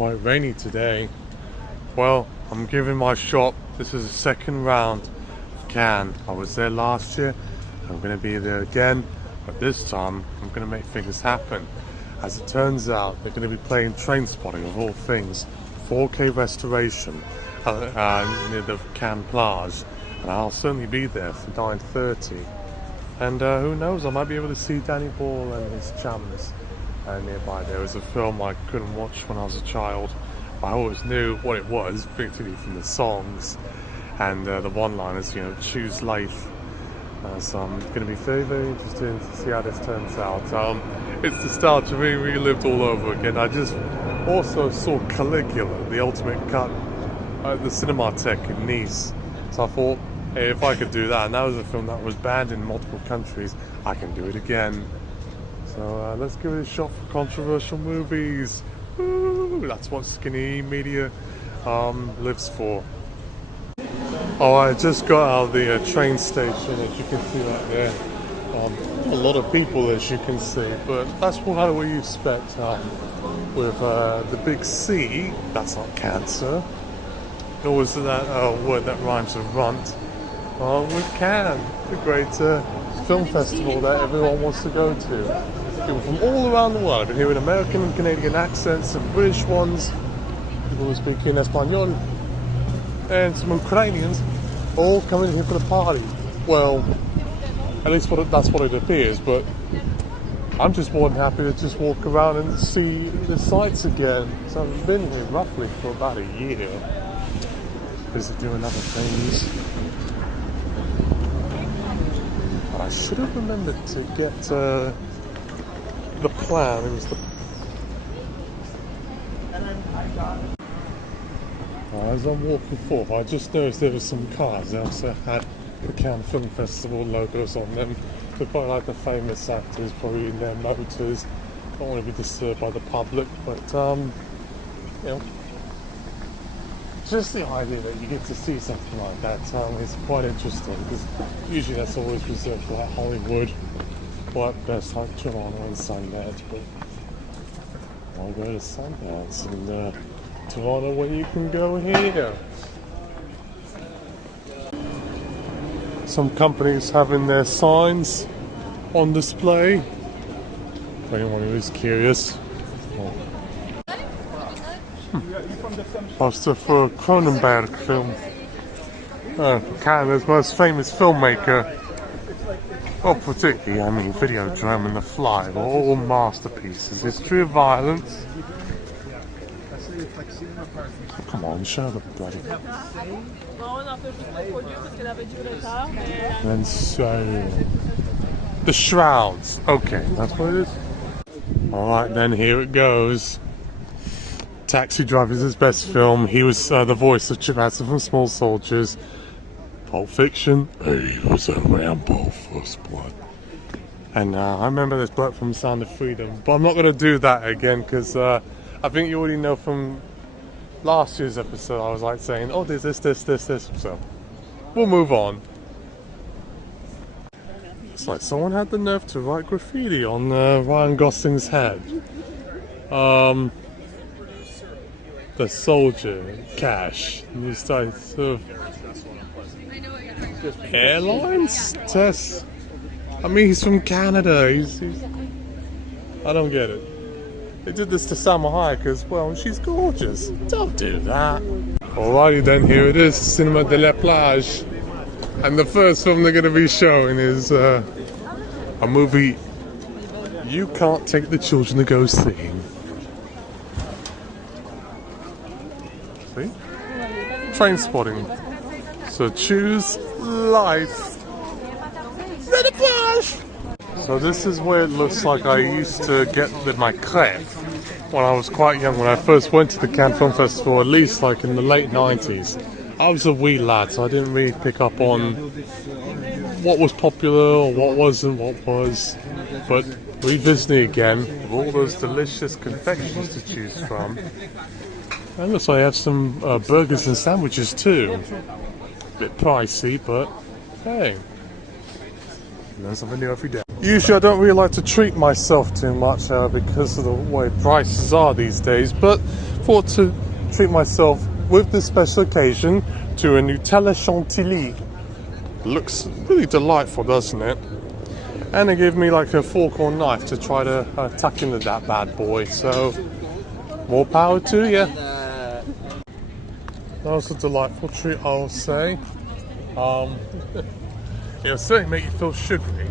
quite rainy today. Well, I'm giving my shot. This is the second round of Cannes. I was there last year. I'm going to be there again, but this time I'm going to make things happen. As it turns out, they're going to be playing Trainspotting of all things, 4K restoration near the Cannes plage, and I'll certainly be there for 9:30. And who knows, I might be able to see Danny Boyle and his chums nearby. There was a film I couldn't watch when I was a child. I always knew what it was, particularly from the songs and the one-liners, you know, choose life. So I'm going to be very, very interested to see how this turns out. It's nostalgia being relived all over again. I just also saw Caligula, the ultimate cut, at the Cinematheque in Nice. So I thought, hey, if I could do that, and that was a film that was banned in multiple countries, I can do it again. So let's give it a shot for controversial movies. Woo! That's what Skinny Media lives for. Oh, I just got out of the train station, as you can see right there. A lot of people, as you can see, but that's what we expect with the big C. That's not cancer. Nor is that word that rhymes with runt. With Cannes, the great film festival that everyone wants to go to. People from all around the world. I've been hearing American and Canadian accents, some British ones, people who speak in Espanol, and some Ukrainians, all coming here for the party. Well, at least that's what it appears, but I'm just more than happy to just walk around and see the sights again. So I've been here roughly for about a year, busy doing other things. But I should have remembered to get the plan. It was the as I'm walking forth, I just noticed there were some cars that also had the Cannes Film Festival logos on them. They're quite like the famous actors, probably in their motors. Don't want to be disturbed by the public, but you know, just the idea that you get to see something like that is quite interesting, because usually that's always reserved for like Hollywood, or at best like Toronto and Sundance. But I'll go to Sundance and Toronto when you can go here. Some companies having their signs on display for anyone who is curious. Poster for a Cronenberg film. Canada's most famous filmmaker. Oh, particularly, I mean, Videodrome and The Fly were all masterpieces. History of Violence. Oh, come on, show the bloody. And so, The Shrouds. Okay, that's what it is. Alright then, here it goes. Taxi Driver is his best film. He was the voice of Chip Hansen from Small Soldiers. Pulp Fiction. He was a Rambo, First Blood. And I remember this bloke from Sound of Freedom. But I'm not going to do that again, because I think you already know from last year's episode I was like saying, oh, there's this. So we'll move on. It's like someone had the nerve to write graffiti on Ryan Gosling's head. The soldier, cash. And you start sort of airlines test. I mean, he's from Canada. He's I don't get it. They did this to Salma Hayek because, well, she's gorgeous. Don't do that. Alrighty then, here it is, Cinema de la Plage. And the first film they're going to be showing is a movie you can't take the children to go see. See? Trainspotting. So choose life. De la Plage! So this is where it looks like I used to get my crêpe when I was quite young, when I first went to the Cannes Film Festival, at least like in the late 90s. I was a wee lad, so I didn't really pick up on what was popular or what wasn't, what was. But revisiting again, with all those delicious confections to choose from. And looks like I have some burgers and sandwiches too. A bit pricey, but hey, learn something new every day. Usually I don't really like to treat myself too much because of the way prices are these days, but thought to treat myself with this special occasion to a Nutella Chantilly. Looks really delightful, doesn't it? And they gave me like a fork or knife to try to tuck into that bad boy, so more power to you. That was a delightful treat, I'll say. It'll certainly make you feel sugary,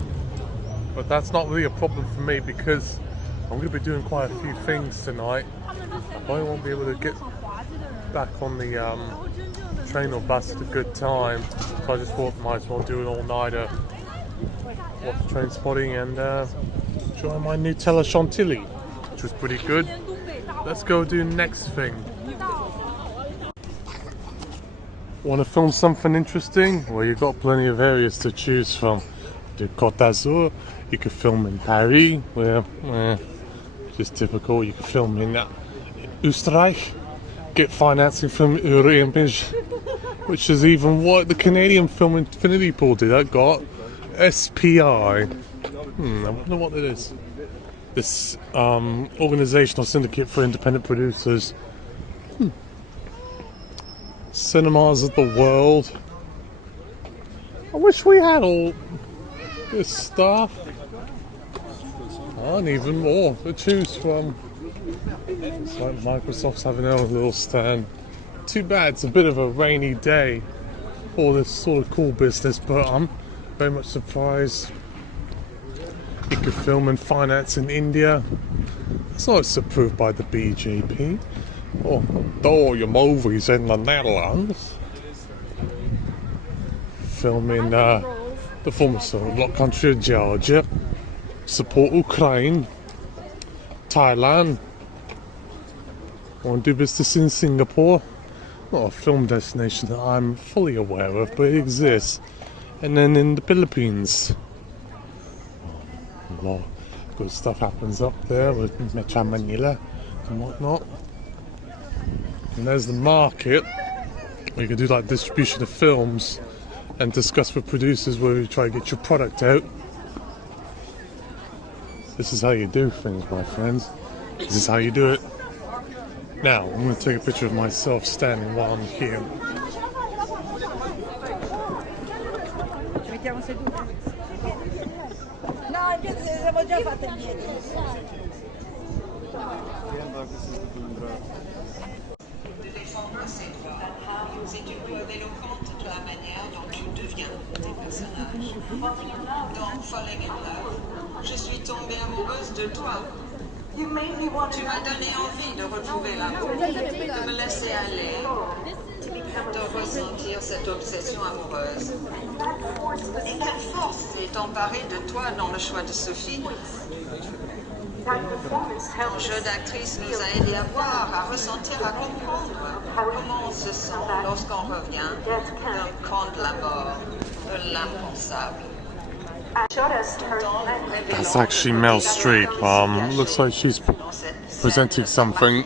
but that's not really a problem for me because I'm going to be doing quite a few things tonight. I probably won't be able to get back on the train or bus at a good time, so I just thought might as well do an all-nighter, watch train spotting and enjoy my Nutella Chantilly, which was pretty good. Let's go do the next thing. Want to film something interesting? Well, you've got plenty of areas to choose from. The Côte d'Azur, you could film in Paris, where, just typical. You could film in Oostenrijk, get financing from Urimpage, which is even what the Canadian film Infinity Pool did. I got SPI. I wonder what it is. This organizational syndicate for independent producers. Cinemas of the world. I wish we had all this stuff and even more to choose from. It's like Microsoft's having their own little stand. Too bad it's a bit of a rainy day for this sort of cool business, but I'm very much surprised you could film and finance in India. It's not approved by the BJP. Oh, do your movies in the Netherlands. Filming the former Soviet country of Georgia. Support Ukraine. Thailand. Want to do business in Singapore. Not a film destination that I'm fully aware of, but it exists. And then in the Philippines. A lot of good stuff happens up there with Metro Manila and whatnot. And there's the market where you can do like distribution of films and discuss with producers where you try to get your product out. This is how you do things, my friends. This is how you do it. Now, I'm going to take a picture of myself standing while I'm here. C'est une preuve éloquente de la manière dont tu deviens tes personnages. Dans Falling in Love, je suis tombée amoureuse de toi. Tu m'as donné envie de retrouver l'amour, de me laisser aller, de ressentir cette obsession amoureuse. Et quelle force est emparée de toi dans le choix de Sophie. Ton jeu d'actrice nous a aidé à voir, à ressentir, à comprendre comment on se sent lorsqu'on revient d'un camp de la mort, de l'impensable. That's actually Mel Streep. Looks like she's presenting something.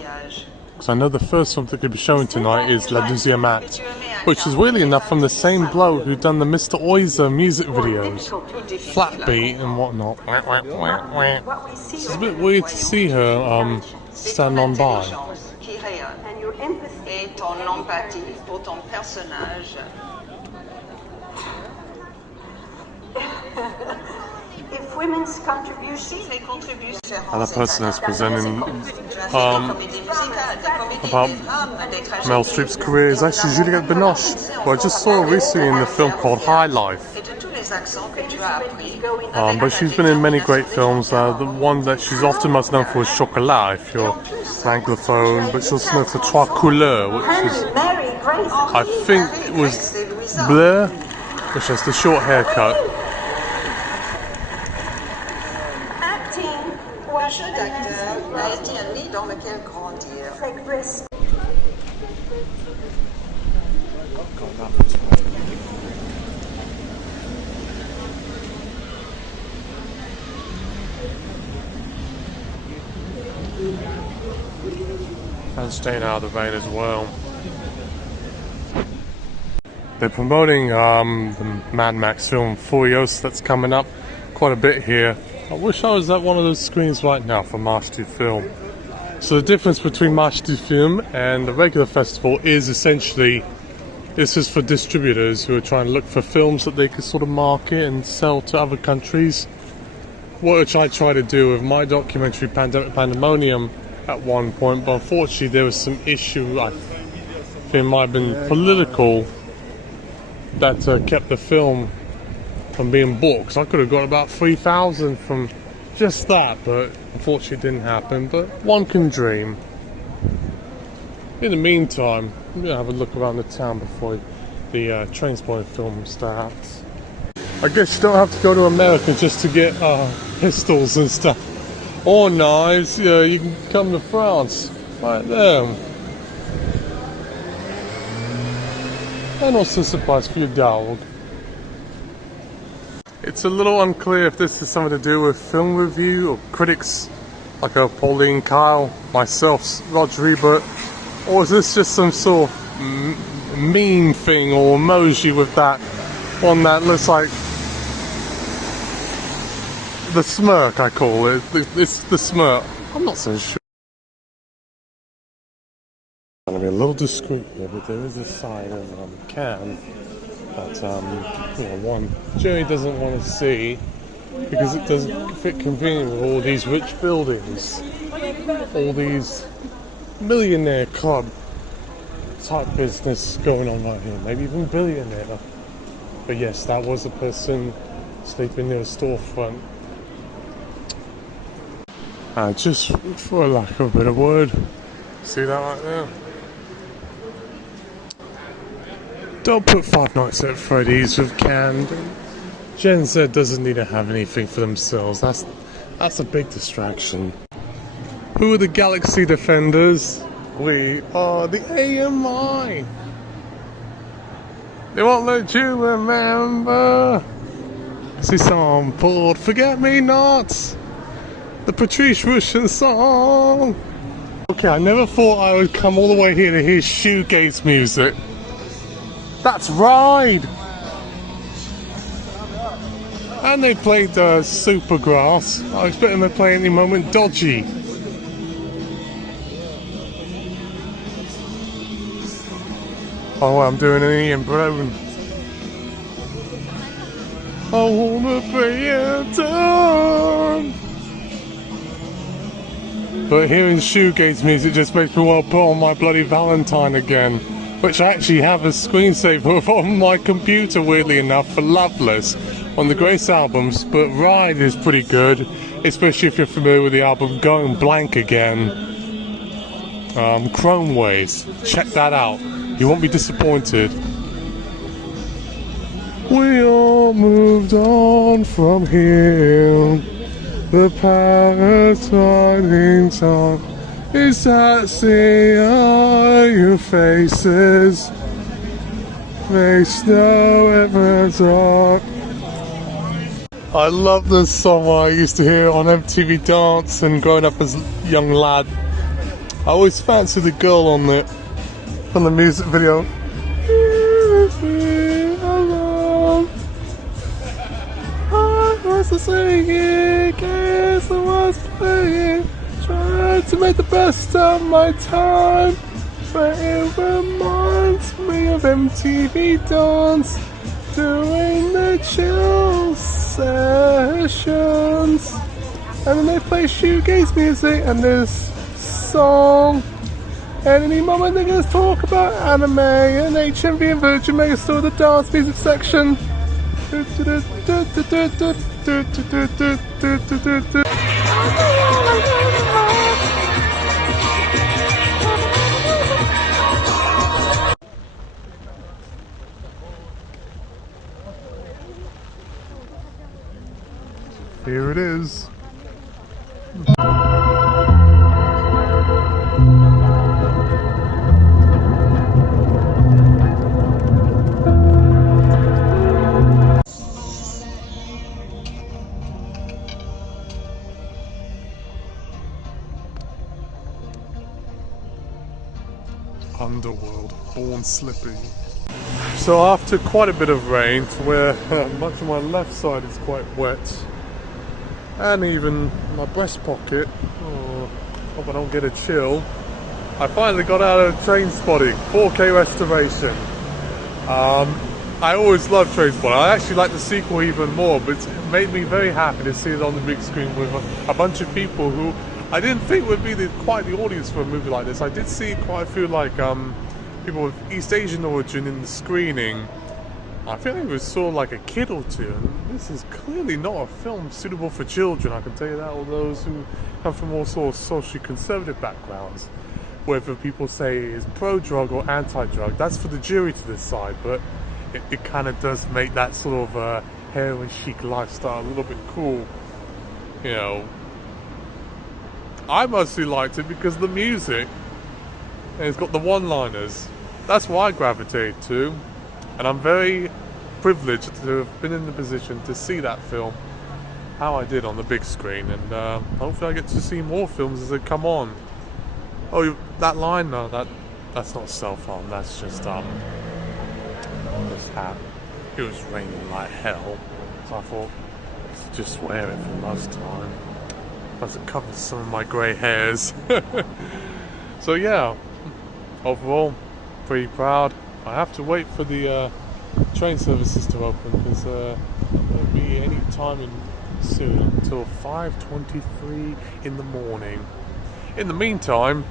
Because I know the first one that could be showing tonight is La Deuxième Acte, which is weirdly enough from the same bloke who done the Mr. Oizer music videos, flat beat and whatnot. It's a bit weird to see her stand on by. Et ton empathie pour ton personnage. Another person is presenting about Mel Streep's career is actually Juliette Binoche, who I just saw recently in the film called High Life. But she's been in many great films. The one that she's often most known for is Chocolat, if you're Anglophone, but she's also known for Trois Couleurs, which is, I think it was Bleu, which has the short haircut. Un jeu d'acteur a été un nid dans lequel grandir. And staying out of the rain as well. They're promoting the Mad Max film Furious that's coming up. quite a bit here. I wish I was at one of those screens right now for Marche du Film. So the difference between Marche du Film and the regular festival is essentially, this is for distributors who are trying to look for films that they can sort of market and sell to other countries. Which I tried to do with my documentary Pandemic Pandemonium at one point, but unfortunately there was some issue, I think it might have been political, that kept the film from being bought, because I could have got about 3,000 from just that, but unfortunately it didn't happen. But one can dream. In the meantime, I'm going to have a look around the town before the Trainspotting film starts. I guess you don't have to go to America just to get pistols and stuff, or knives. Yeah, you can come to France, right there. And also supplies for your dog. It's a little unclear if this is something to do with film review or critics like Pauline Kyle, myself, Roger Ebert, or is this just some sort of meme thing or emoji with that one that looks like the smirk, I call it. It's the smirk. I'm not so sure. I'm going to be a little discreet here, but there is a sign of Cannes that one Jerry doesn't want to see because it doesn't fit conveniently with all these rich buildings, all these millionaire club type business going on right here, maybe even billionaire. But yes, that was a person sleeping near a storefront. Just for lack of a better word, see that right there? Don't put Five Nights at Freddy's with Cannes. Gen Z doesn't need to have anything for themselves. That's a big distraction. Who are the Galaxy Defenders? We are the AMI. They won't let you remember. See sampled Forget Me Nots, the Patrice Rushen song. Okay, I never thought I would come all the way here to hear shoegaze music. That's Ride! And they played Supergrass. I expect them to play any moment Dodgy. Oh, I'm doing an Ian Brown. I wanna be it done. But hearing shoegaze music just makes me want to put on my bloody Valentine again, which I actually have a screensaver on my computer, weirdly enough, for Loveless on the Grace albums. But Ride is pretty good, especially if you're familiar with the album Going Blank Again, Chromeways. Check that out, you won't be disappointed. We all moved on from here. The paradigm time is that see all your faces. Makes no evidence of. I love this song. I used to hear it on MTV Dance and growing up as a young lad. I always fancied the girl on it from the music video. To sing it, guess I was playing, trying to make the best of my time, but it reminds me of MTV Dance, doing the chill sessions, and then they play shoegaze music and this song, and any moment they're going to talk about anime and HMV and Virgin Megastore, the dance music section. Here it is. Underworld, born slipping. So after quite a bit of rain, where much of my left side is quite wet, and even my breast pocket. Oh, hope I don't get a chill. I finally got out of Train Spotting 4K restoration. I always loved Train Spotting. I actually like the sequel even more, but it made me very happy to see it on the big screen with a bunch of people who I didn't think would be quite the audience for a movie like this. I did see quite a few people with East Asian origin in the screening. I feel like it was sort of like a kid or two, and this is clearly not a film suitable for children, I can tell you that, all those who come from all sorts of socially conservative backgrounds. Whether people say it's pro-drug or anti-drug, that's for the jury to decide, but it kind of does make that sort of heroin chic lifestyle a little bit cool. You know, I mostly liked it because of the music, and it's got the one-liners. That's what I gravitated to. And I'm very privileged to have been in the position to see that film how I did on the big screen, and hopefully I get to see more films as they come on. Oh, that line? No, that's not self-harm, that's just hat. It was raining like hell, so I thought, let's just wear it for last time. Plus it covers some of my grey hairs. So yeah, overall, pretty proud. I have to wait for the train services to open because it won't be any time soon until 5:23 in the morning. In the meantime,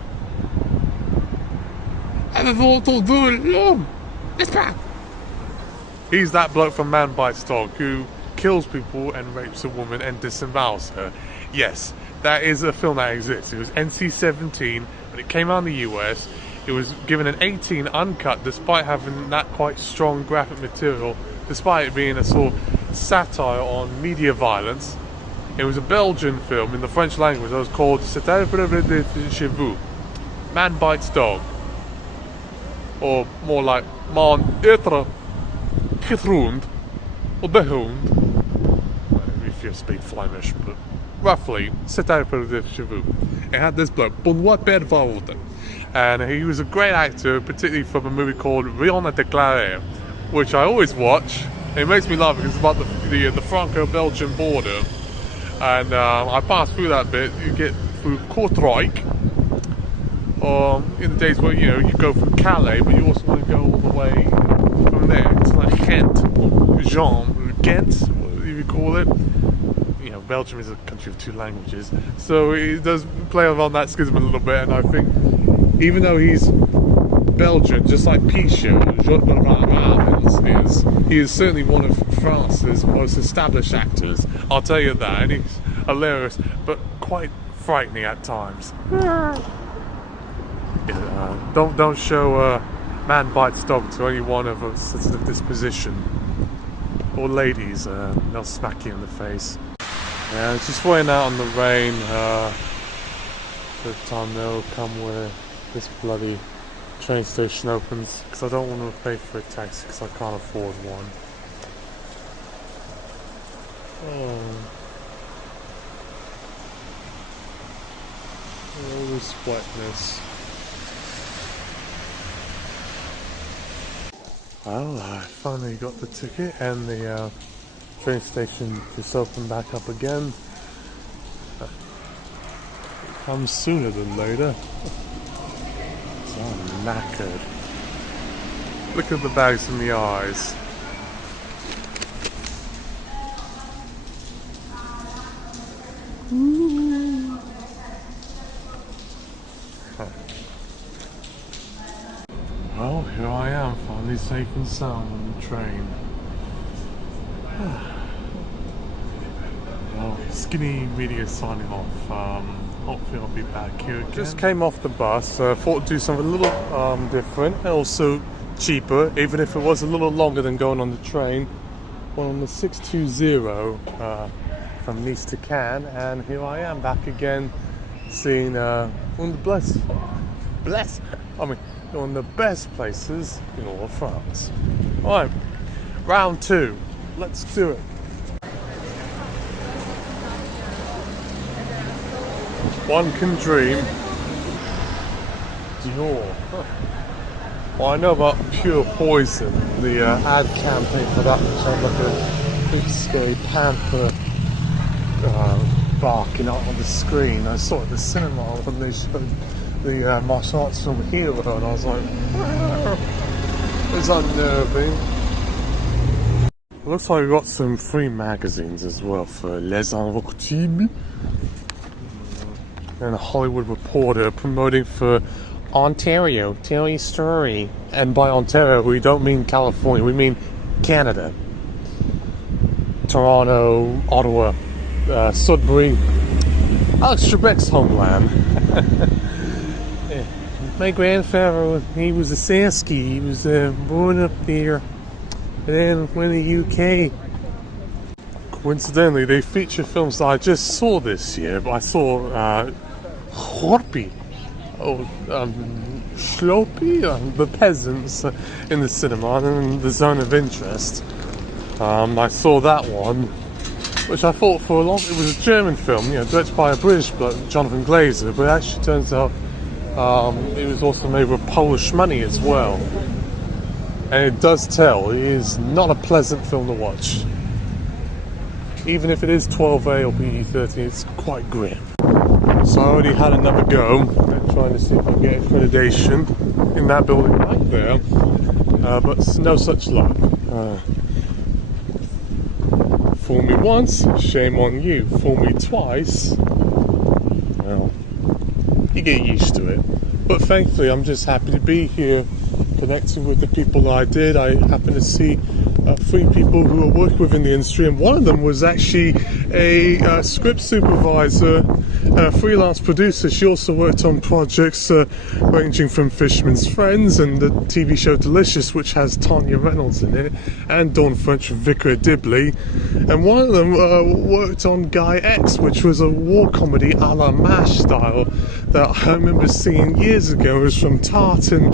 he's that bloke from Man Bites Dog who kills people and rapes a woman and disembowels her. Yes, that is a film that exists. It was NC-17, but it came out in the US. It was given an 18 uncut despite having that quite strong graphic material, despite it being a sort of satire on media violence. It was a Belgian film in the French language that was called C'est un problème de chez vous, Man Bites Dog. Or more like Man eter Gethroond or the Hound, if you speak Flemish, but roughly, C'est un problème de chez vous. It had this bloke, Benoît Pervalde. And he was a great actor, particularly from a movie called Rien à déclarer, which I always watch. It makes me laugh because it's about the Franco-Belgian border, and I passed through that bit. You get through Kortrijk, in the days where you go from Calais, but you also want to go all the way from there to like Ghent, or Ghent, whatever you call it. Belgium is a country of two languages, so it does play on that schism a little bit, and I think even though he's Belgian, just like Pichot, he is certainly one of France's most established actors, I'll tell you that, and he's hilarious, but quite frightening at times. Don't show Man Bites Dog to anyone of a sensitive disposition, or ladies, they'll smack you in the face. Yeah, it's just waiting out on the rain. The time they'll come where this bloody train station opens, because I don't want to pay for a taxi because I can't afford one. All this wetness. Well, I finally got the ticket, and the train station just opened back up again. Comes sooner than later. So I'm knackered. Look at the bags in the eyes. Well, here I am, finally safe and sound on the train. Well, Skinny Media signing off. Hopefully I'll be back here again. Just came off the bus, thought to do something a little different, and also cheaper, even if it was a little longer than going on the train. Well, on the 620 from Nice to Cannes, and here I am back again, seeing one of the best places in all of France. Alright, round two, let's do it. One can dream. Dior. Well, I know about Pure Poison, the ad campaign for that, which had like a big scary panther barking out on the screen. I saw it at the cinema when they showed the martial arts film Hero, and I was like, it's unnerving. It looks like we got some free magazines as well for Les Incorruptibles. And a Hollywood Reporter promoting for Ontario, tell your story. And by Ontario, we don't mean California, we mean Canada. Toronto, Ottawa, Sudbury, Alex Trebek's homeland. My grandfather, he was a Sasky. He was born up there, and then went to the UK. Coincidentally, they feature films that I just saw this year. But I saw Horpy, Slopy, The Peasants in the cinema, and in the Zone of Interest. I saw that one, which I thought for a long it was a German film, directed by a British bloke, Jonathan Glazer, but it actually turns out it was also made with Polish money as well. And it does tell, it is not a pleasant film to watch. Even if it is 12A or PG-13, it's quite grim. So I already had another go at trying to see if I can get accreditation in that building right there, but no such luck. Fool me once, shame on you. Fool me twice, well, you get used to it. But thankfully, I'm just happy to be here, connecting with the people that I did. I happened to see 3 people who are working within the industry, and one of them was actually a script supervisor, a freelance producer. She also worked on projects ranging from Fisherman's Friends and the TV show Delicious, which has Tanya Reynolds in it, and Dawn French and Vicar Dibley. And one of them worked on Guy X, which was a war comedy a la MASH style that I remember seeing years ago. It was from Tartan,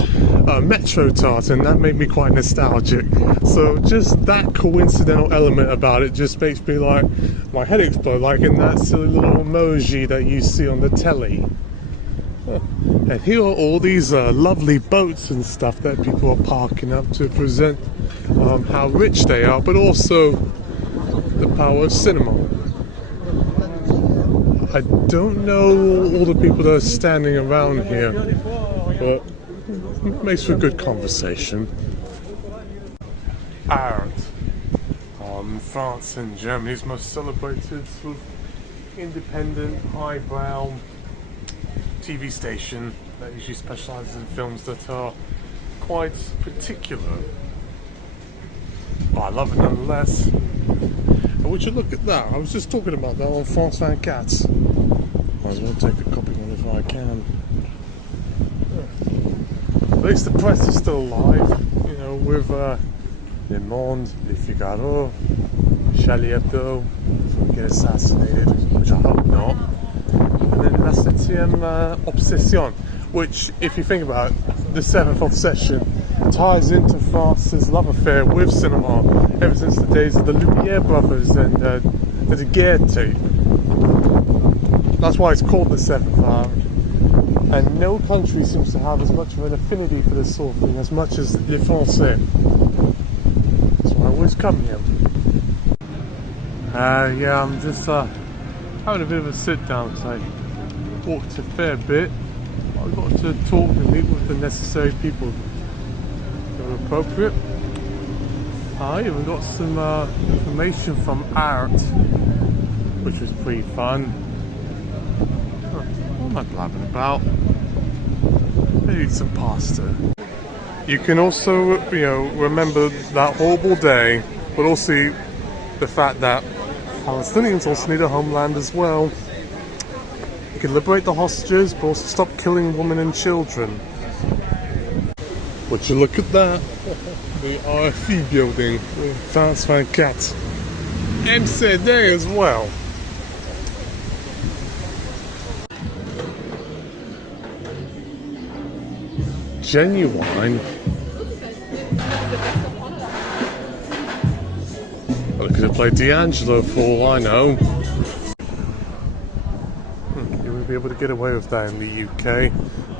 Metro Tartan. That made me quite nostalgic. So just that coincidental element about it just makes me like, my head explode, like in that silly little emoji that you see on the telly. And here are all these lovely boats and stuff that people are parking up to present how rich they are, but also the power of cinema. I don't know all the people that are standing around here, but it makes for a good conversation. Art. France and Germany's most celebrated sort of independent, highbrow TV station that usually specialises in films that are quite particular. But I love it nonetheless. And would you look at that? I was just talking about that on France 24. Might as well take a copy of it if I can. At least the press is still alive, with Le Monde, Le Figaro, Charlie Hebdo, if we get assassinated, which I hope not. And then La Septième Obsession, which, if you think about it, the 7th Obsession ties into France's love affair with cinema ever since the days of the Lumiere brothers and the Daguerre tape. That's why it's called the 7th art. And no country seems to have as much of an affinity for this sort of thing as much as Les Français. That's why I always come here. Yeah, I'm just having a bit of a sit down because I walked a fair bit. I got to talk and meet with the necessary people that are appropriate. Yeah, we got some information from Art, which was pretty fun. What am I blabbing about? Maybe eat some pasta. You can also, remember that horrible day, but also the fact that Palestinians also need a homeland as well. You can liberate the hostages, but also stop killing women and children. Would you look at that? The RFI building with France 24. MCD as well. Genuine. I could have played D'Angelo for all I know. You wouldn't be able to get away with that in the UK,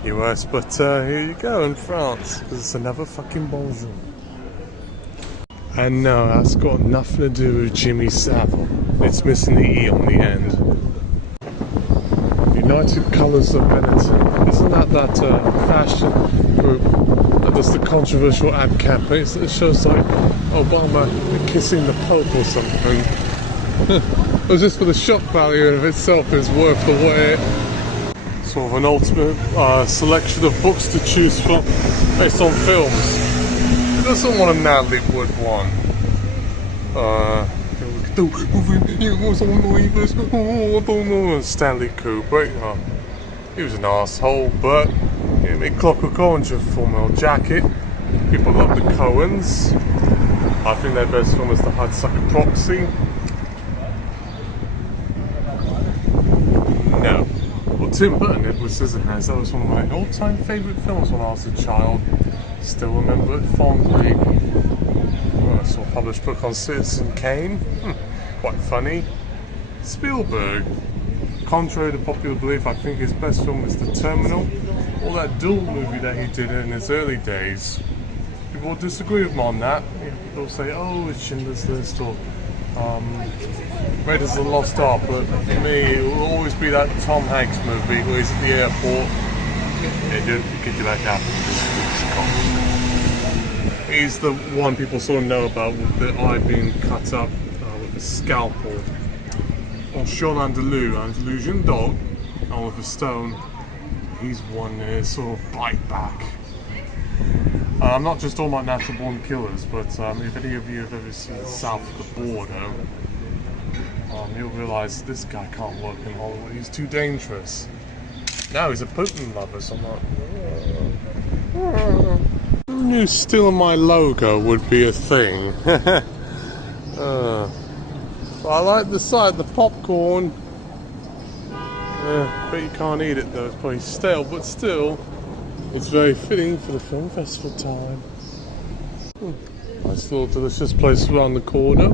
US, but here you go in France, because it's another fucking bonjour. And no, that's got nothing to do with Jimmy Savile. It's missing the E on the end. United Colours of Benetton. Isn't that fashion group that does the controversial ad campaigns? It shows like Obama kissing the Pope or something. Or just for the shock value of itself is worth the wait. Sort of an ultimate selection of books to choose from based on films. Who doesn't want a Natalie Wood one? Stanley Kubrick. He was an asshole, but he made Clockwork Orange a Full Metal Jacket. People love the Coens. I think their best film is The Hudsucker Proxy. No. Well, Tim Burton did with Scissorhands. That was one of my all-time favourite films when I was a child. Still remember it fondly. I saw a published book on Citizen Kane. Quite funny. Spielberg. Contrary to popular belief, I think his best film is The Terminal, or that Duel movie that he did in his early days. People disagree with him on that. They'll say, oh, it's Schindler's List or Raiders of the Lost Ark, but for me, it will always be that Tom Hanks movie where he's at the airport. Hey dude, get you back out. He's the one people sort of know about with the eye being cut up with a scalpel. Or Sean Andalusian dog, and with a stone, he's one sort of bite back. I'm not just talking about natural born killers, but if any of you have ever seen South of the Border, you'll realise this guy can't work in Hollywood, he's too dangerous. Now he's a Putin lover, so I'm like... Who knew stealing my logo would be a thing? I like the side, the popcorn. Bet you can't eat it though, it's probably stale, but still, it's very fitting for the film festival time. Nice little delicious place around the corner.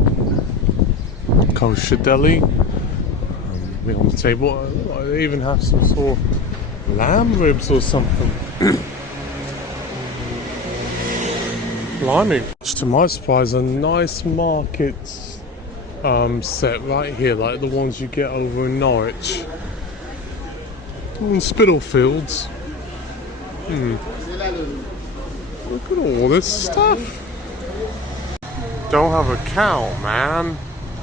Kosher deli. On the table, they even have some sort of lamb ribs or something. Blimey. To my surprise, a nice market set right here, like the ones you get over in Norwich. In Spitalfields. Look at all this stuff. Don't have a cow, man.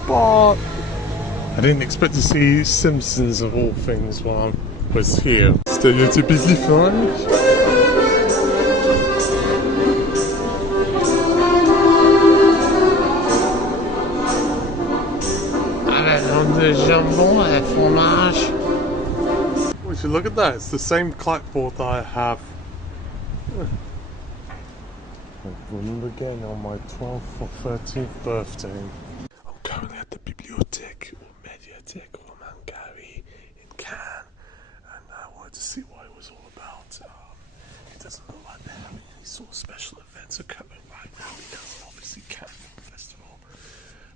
But I didn't expect to see Simpsons of all things while I was here. Stereotypically French. Avec jambon et fromage. Would you look at that? It's the same clapboard that I have. I'll remember again on my 12th or 13th birthday. I'm currently at the Bibliothèque or Médiathèque Romain-Gary in Cannes, and I wanted to see what it was all about. It doesn't look like they're having any sort of special events occurring right now because obviously Cannes Film Festival.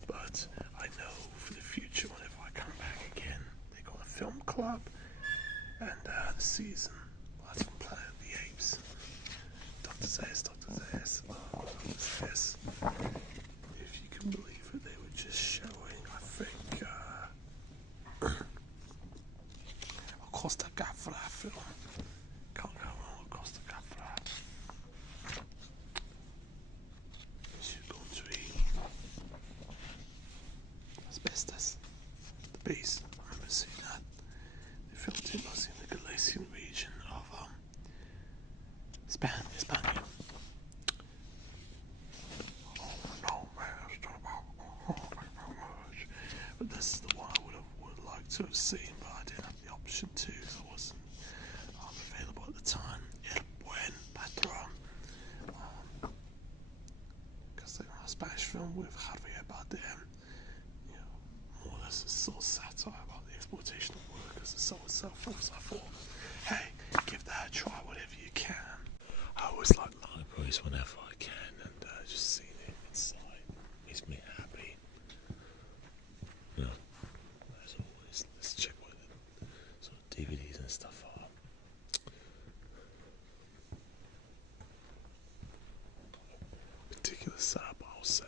But I know for the future, whenever I come back again, they've got a film club, and the season. Well, that's from Planet of the Apes. Dr. Zayas. Yes. If you can believe it, they were just showing, I think, Costa Gavra film. Can't go wrong with Costa Gavra. Monsieur Gondry. Asbestos. The Beast. I remember seeing that. They filmed it mostly in the Galician region of Spain. But this is the one I would like to have seen, but I didn't have the option to, so I wasn't available at the time. El Buen Patron, because they were a Spanish film with Javier Bardem. You know, more or less a sort of satire about the exploitation of workers and so on and so forth. So I thought, hey, give that a try, whatever you can. I always like libraries whenever I can, and just seeing it inside makes me happy. No, as always, let's check what the sort of DVDs and stuff are. Particular setup, I'll say.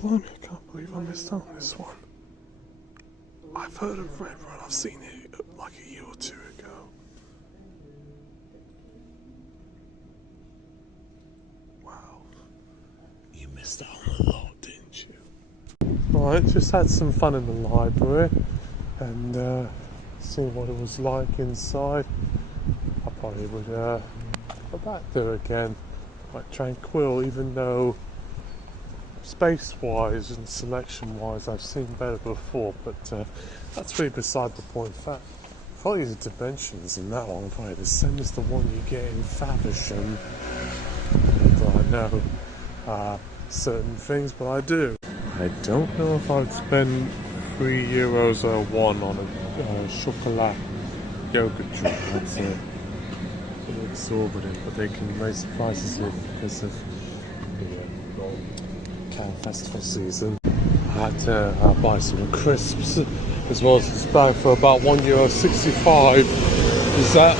Blimey, I can't believe I missed out on this one. I've heard of Red Run, I've seen it like a year or two ago. Wow. You missed out on a lot, didn't you? Right, just had some fun in the library and seeing what it was like inside. I probably would go back there again, quite tranquil, even though space-wise and selection-wise I've seen better before, but that's really beside the point. In fact, probably the dimensions in that one are probably the same as the one you get in Faversham. I know certain things, but I do. I don't know if I'd spend €3 or one on a chocolat yogurt drink. That's exorbitant, but they can raise the prices here because of the Cannes Festival season. I had to buy some crisps as well as this bag for about €1.65. Because that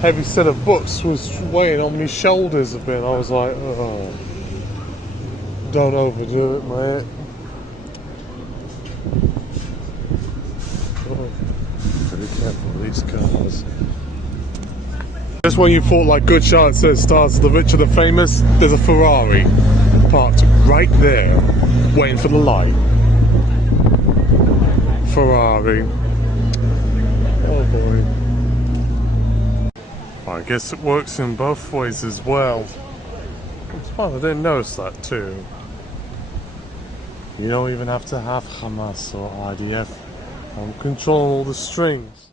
heavy set of books was weighing on my shoulders a bit. I was like, oh, don't overdo it, mate. Oh, be careful with these cars. Just when you thought like Good Charlotte said stars the rich and the famous, there's a Ferrari parked right there, waiting for the light. Ferrari. Oh boy. I guess it works in both ways as well. It's fun, I didn't notice that too. You don't even have to have Hamas or IDF controlling all the strings.